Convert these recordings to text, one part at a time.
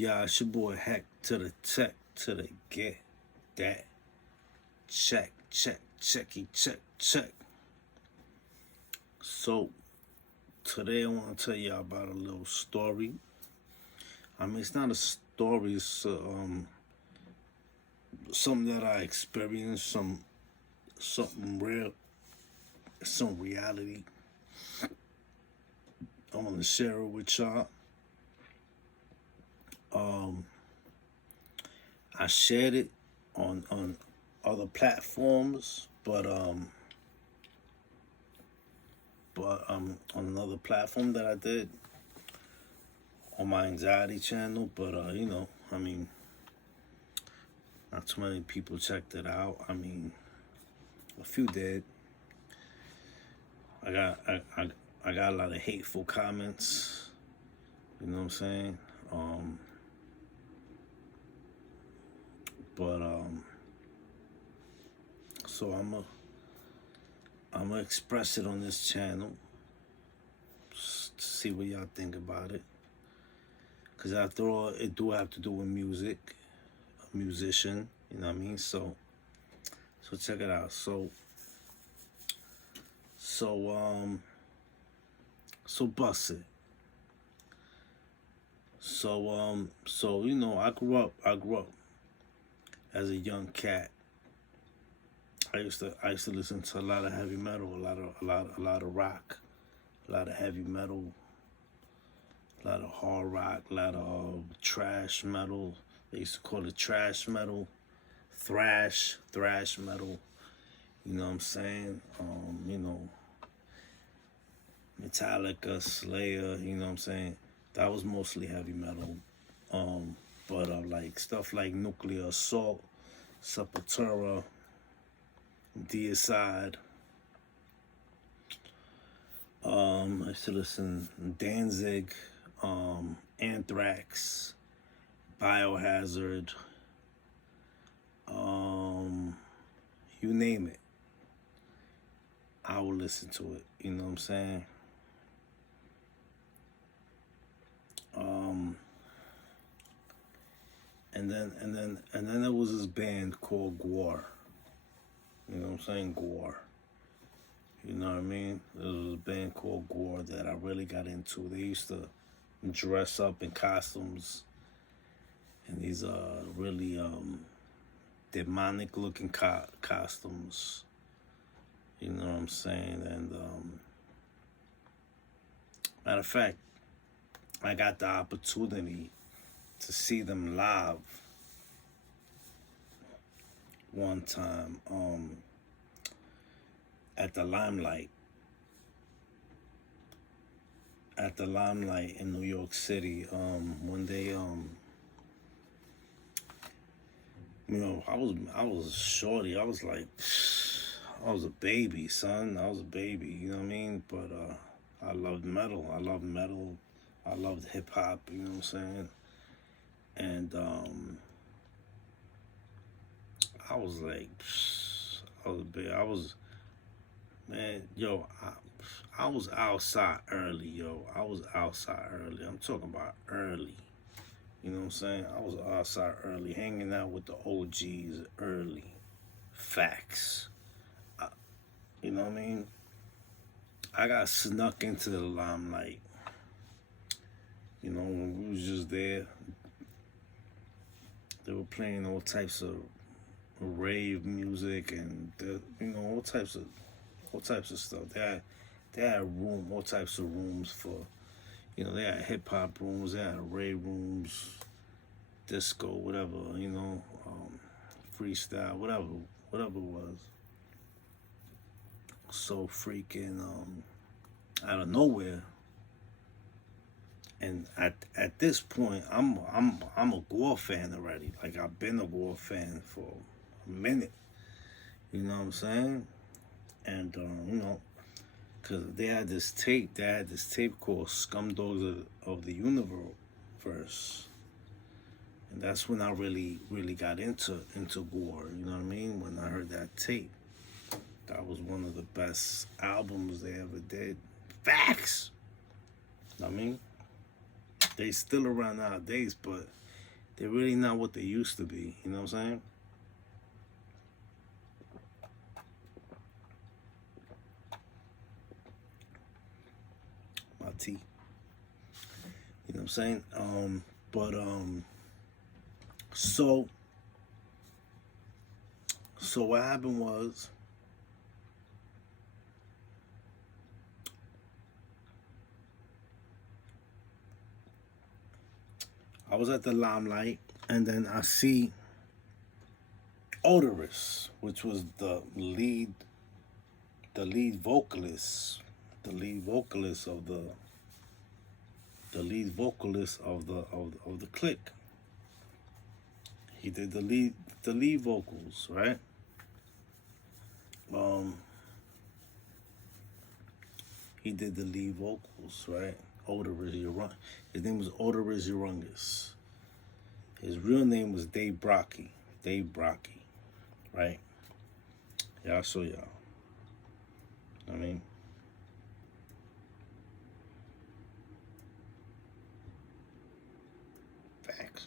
y'all? It's your boy Heck to the tech to the get that check, check. So today I want to tell y'all about a little story. I mean, it's not a story. It's something that I experienced, something real, some reality. I want to share it with y'all. I shared it on other platforms, but on another platform that I did on my anxiety channel. But I mean, not too many people checked it out. I mean, a few did. I got a lot of hateful comments. You know what I'm saying? So I'm gonna express it on this channel to see what y'all think about it. Cause after all, it do have to do with music, a musician. You know what I mean? So check it out. So bust it. So I grew up as a young cat. I used to listen to a lot of heavy metal, a lot of rock, a lot of heavy metal, a lot of hard rock, a lot of trash metal. They used to call it trash metal, thrash metal. You know what I'm saying? Metallica, Slayer. You know what I'm saying? That was mostly heavy metal. But like stuff like Nuclear Assault, Sepultura, Deicide. I used to listen Danzig, Anthrax, Biohazard, you name it. I would listen to it. You know what I'm saying? And then there was this band called Gwar. You know what I'm saying? Gwar. You know what I mean? There was a band called Gwar that I really got into. They used to dress up in costumes and these really demonic looking costumes. You know what I'm saying? And matter of fact, I got the opportunity to see them live one time at the Limelight in New York City. When they I was shorty. I was like, I was a baby, son. I was a baby. You know what I mean? But I loved metal. I loved hip hop. You know what I'm saying? And I was like, I was outside early, yo. I was outside early. I'm talking about early. You know what I'm saying? I was outside early, hanging out with the OGs early. Facts. You know what I mean? I got snuck into the Limelight. You know, when we was just there, they were playing all types of rave music and all types of stuff. They had all types of rooms for, they had hip hop rooms, they had rave rooms, disco, whatever, freestyle, whatever it was. So freaking out of nowhere. And at this point, I'm a Gwar fan already. Like, I've been a Gwar fan for a minute. You know what I'm saying? And because they had this tape called Scumdogs of the Universe. And that's when I really got into Gwar. You know what I mean? When I heard that tape, that was one of the best albums they ever did. Facts. You know what I mean? They still around nowadays, but they're really not what they used to be. You know what I'm saying? My tea. You know what I'm saying? But so what happened was I was at the Limelight, and then I see Odorous, which was the lead vocalist, the lead vocalist of the clique. He did the lead vocals, right? Um, he did the lead vocals, right? Odorous Urungus. His name was Odorous Urungus. His real name was Dave Brocky. Right? Yeah, I'll show y'all. I mean, facts.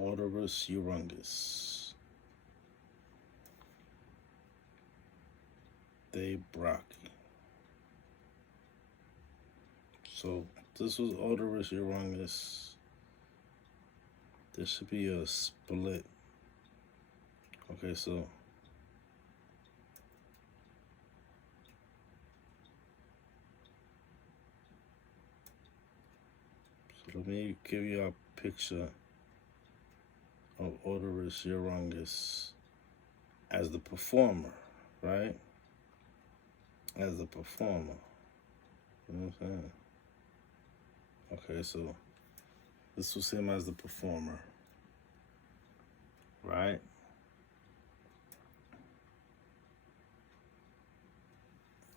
Odorous Urungus. Dave Brocky. So this was Odorous Urungus. There should be a split. Okay, so let me give you a picture of Odorous Urungus as the performer, right? As the performer. You know what I'm saying? Okay, so this was him as the performer, right?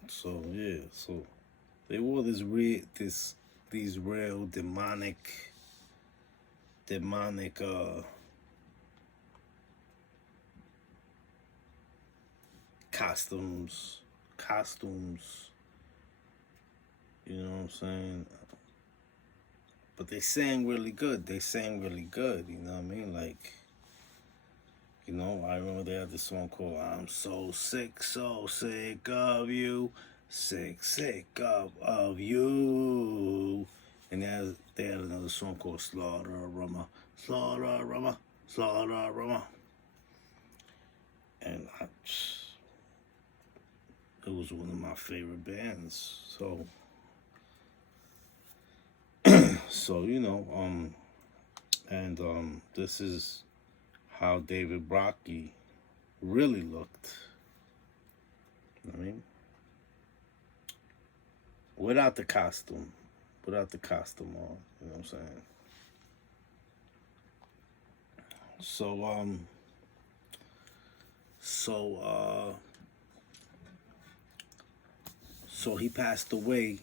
So yeah, so they wore these real demonic costumes. You know what I'm saying? But they sang really good. You know what I mean? Like, you know, I remember they had this song called "I'm so sick of you, sick of you," and they had another song called "Slaughter Rummer," and it was one of my favorite bands. So you know, and this is how David Brocky really looked. I mean, without the costume on. You know what I'm saying? So he passed away.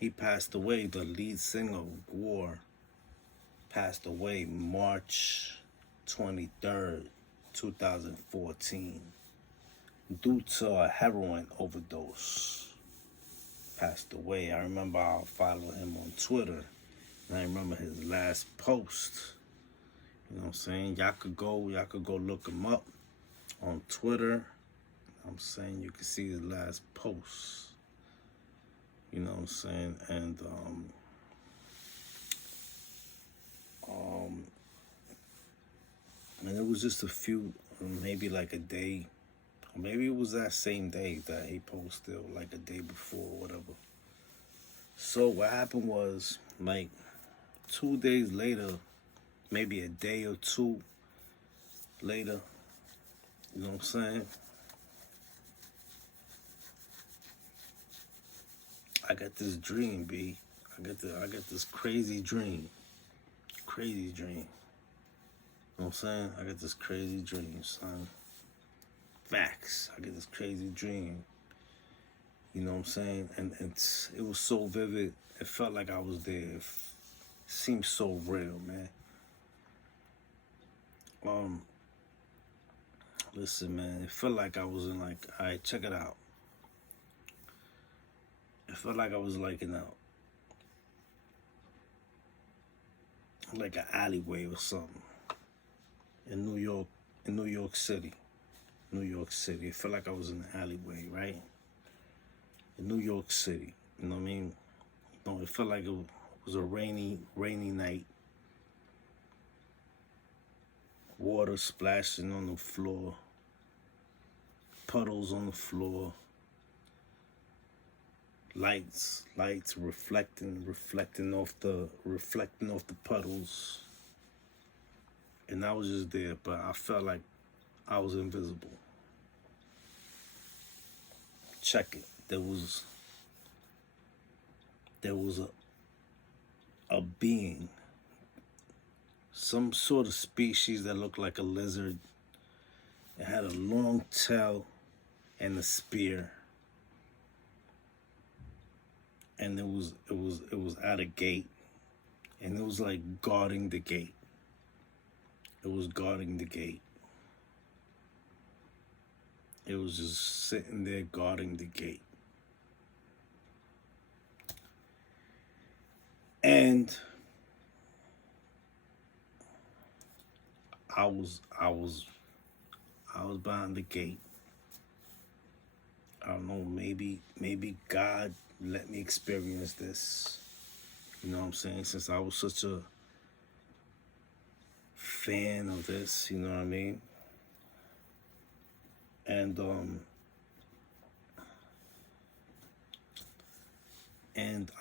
The lead singer of War passed away March 23rd, 2014, due to a heroin overdose. Passed away. I remember I followed him on Twitter, and I remember his last post. You know what I'm saying? Y'all could go look him up on Twitter. I'm saying you can see his last post. You know what I'm saying? And and it was just a few, maybe like a day, maybe it was that same day that he posted, like a day before or whatever. So what happened was, like 2 days later, maybe a day or two later, you know what I'm saying? I got this dream, B. I got this crazy dream. You know what I'm saying? I got this crazy dream, son. Facts. I get this crazy dream. You know what I'm saying? And it was so vivid. It felt like I was there. It seemed so real, man. Listen, man, it felt like I was in like, all right, check it out. It felt like I was like in like an alleyway or something in New York, in New York City, New York City. It felt like I was in an alleyway, right? In New York City, you know what I mean? No, it felt like it was a rainy night. Water splashing on the floor, puddles on the floor, lights reflecting off the puddles. And I was just there, but I felt like I was invisible. Check it. There was a being, some sort of species that looked like a lizard. It had a long tail and a spear, and it was at a gate, and it was like guarding the gate. It was guarding the gate. It was just sitting there guarding the gate. And I was behind the gate. I don't know, maybe God let me experience this. You know what I'm saying? Since I was such a fan of this, you know what I mean? And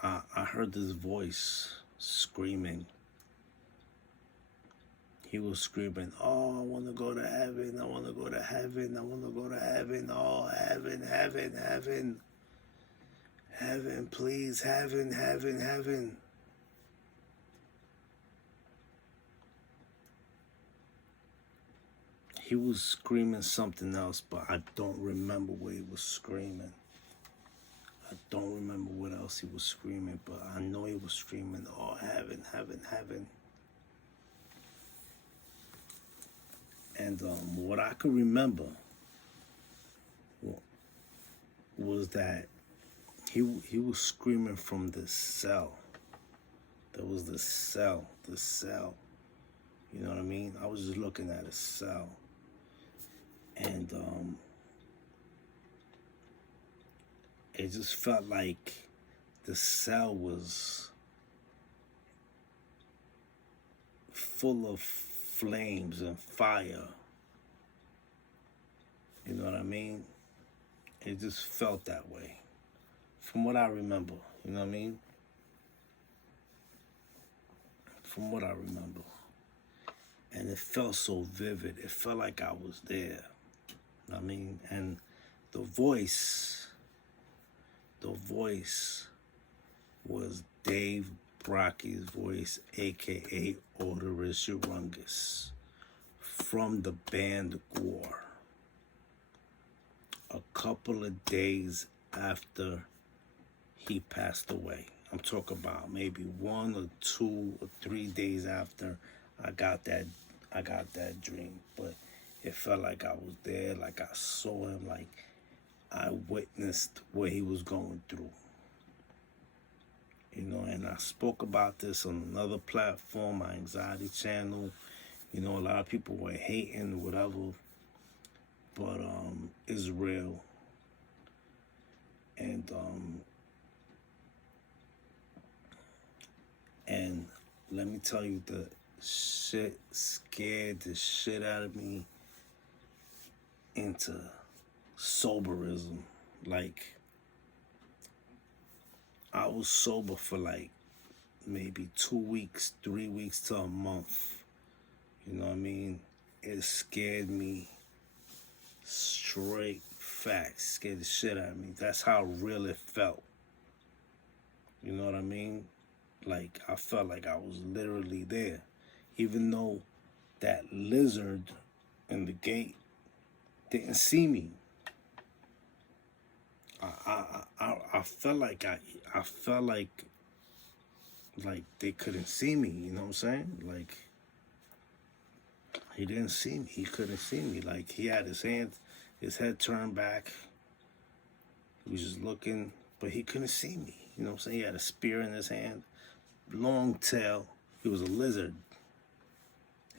I heard this voice screaming. He was screaming, "Oh, I want to go to heaven. I want to go to heaven. I want to go to heaven. Oh, heaven, heaven, heaven. Heaven, please, heaven, heaven, heaven." He was screaming something else, but I don't remember what he was screaming. I don't remember what else he was screaming, but I know he was screaming, "Oh, heaven, heaven, heaven." And what I could remember was that he was screaming from this cell. There was this cell, You know what I mean? I was just looking at a cell, and it just felt like the cell was full of flames and fire. You know what I mean? It just felt that way, from what I remember. You know what I mean? From what I remember. And it felt so vivid. It felt like I was there. You know what I mean? And the voice was Dave Brocky's voice, aka Odorous Urungus, from the band Gore. A couple of days after he passed away. I'm talking about maybe 1 or 2 or 3 days after I got that dream. But it felt like I was there, like I saw him, like I witnessed what he was going through. You know, and I spoke about this on another platform, my anxiety channel. You know, a lot of people were hating, whatever. But it's real. And let me tell you, the shit scared the shit out of me into soberism. Like, I was sober for like maybe 2 weeks, 3 weeks to a month. You know what I mean? It scared me. Straight facts. Scared the shit out of me. That's how real it felt. You know what I mean? Like, I felt like I was literally there. Even though that lizard in the gate didn't see me. I felt like like they couldn't see me, you know what I'm saying? Like, He didn't see me. He couldn't see me. Like, he had his head turned back. He was just looking, but he couldn't see me. You know what I'm saying? He had a spear in his hand, long tail. He was a lizard.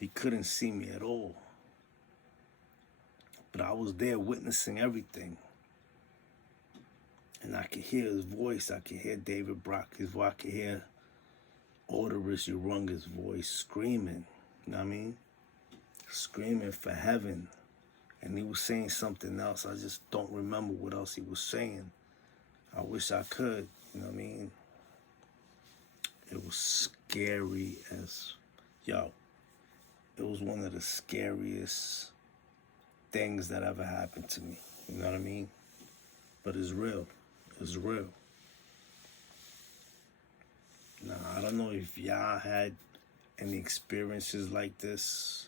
He couldn't see me at all. But I was there witnessing everything. And I could hear his voice. I could hear David Brock's voice. I could hear Odorous Urunga's voice screaming. You know what I mean? Screaming for heaven. And he was saying something else. I just don't remember what else he was saying. I wish I could. You know what I mean? It was scary as... Yo, it was one of the scariest things that ever happened to me. You know what I mean? But it's real. It's real. Now, I don't know if y'all had any experiences like this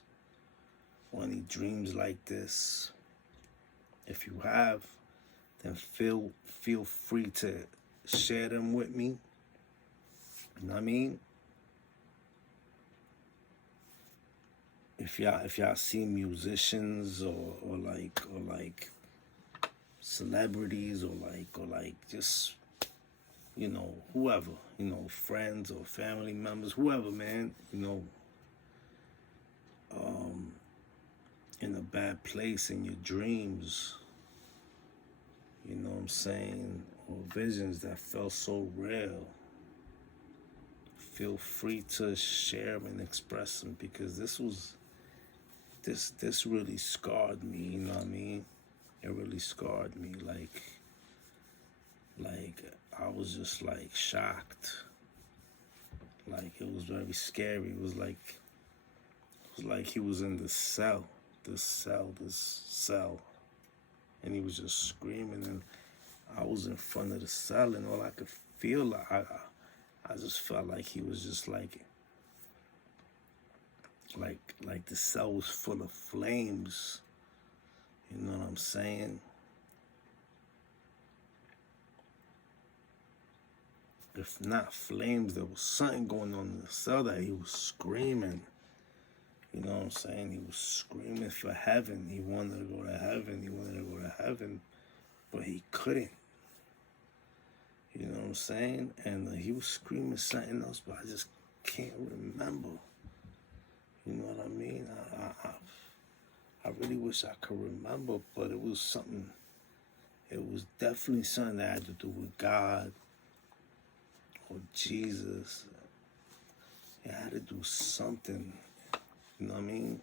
or any dreams like this. If you have, then feel free to share them with me. You know what I mean? If y'all see musicians or like celebrities or like just, you know, whoever, you know, friends or family members, whoever, man, you know, in a bad place in your dreams, you know what I'm saying, or visions that felt so real, feel free to share them and express them, because this really scarred me, you know what I mean? It really scarred me, like I was just like shocked. Like, it was very scary. It was like he was in this cell, and he was just screaming, and I was in front of the cell, and all I could feel, I just felt like he was just like the cell was full of flames. You know what I'm saying? If not flames, there was something going on in the cell that he was screaming. You know what I'm saying? He was screaming for heaven. He wanted to go to heaven. He wanted to go to heaven, but he couldn't. You know what I'm saying? And he was screaming something else, but I just can't remember. You know what I mean? I really wish I could remember, but it was something. It was definitely something that had to do with God or Jesus. It had to do something. You know what I mean?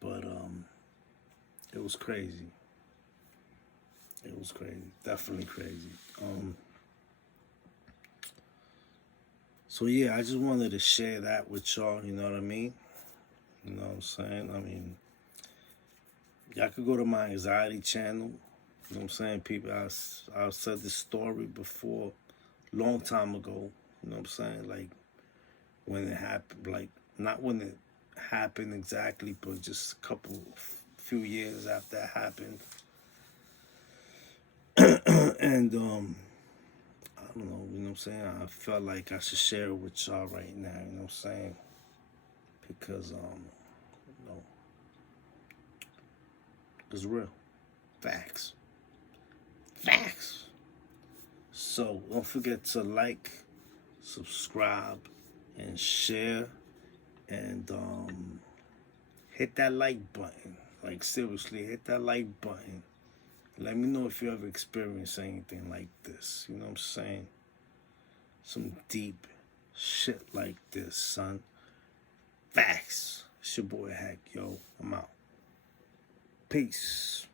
But it was crazy. It was crazy. Definitely crazy. So yeah, I just wanted to share that with y'all, you know what I mean? You know what I'm saying? I mean, y'all could go to my anxiety channel. You know what I'm saying? People, I've said this story before, long time ago. You know what I'm saying? Like, when it happened, like, not when it happened exactly, but just a few years after it happened. And, I don't know, you know what I'm saying? I felt like I should share it with y'all right now, you know what I'm saying? Because, you know, it's real. Facts. Facts. So, don't forget to like, subscribe, and share, and hit that like button. Like, seriously, hit that like button. Let me know if you ever experienced anything like this. You know what I'm saying? Some deep shit like this, son. Facts. It's your boy Hack, yo. I'm out. Peace.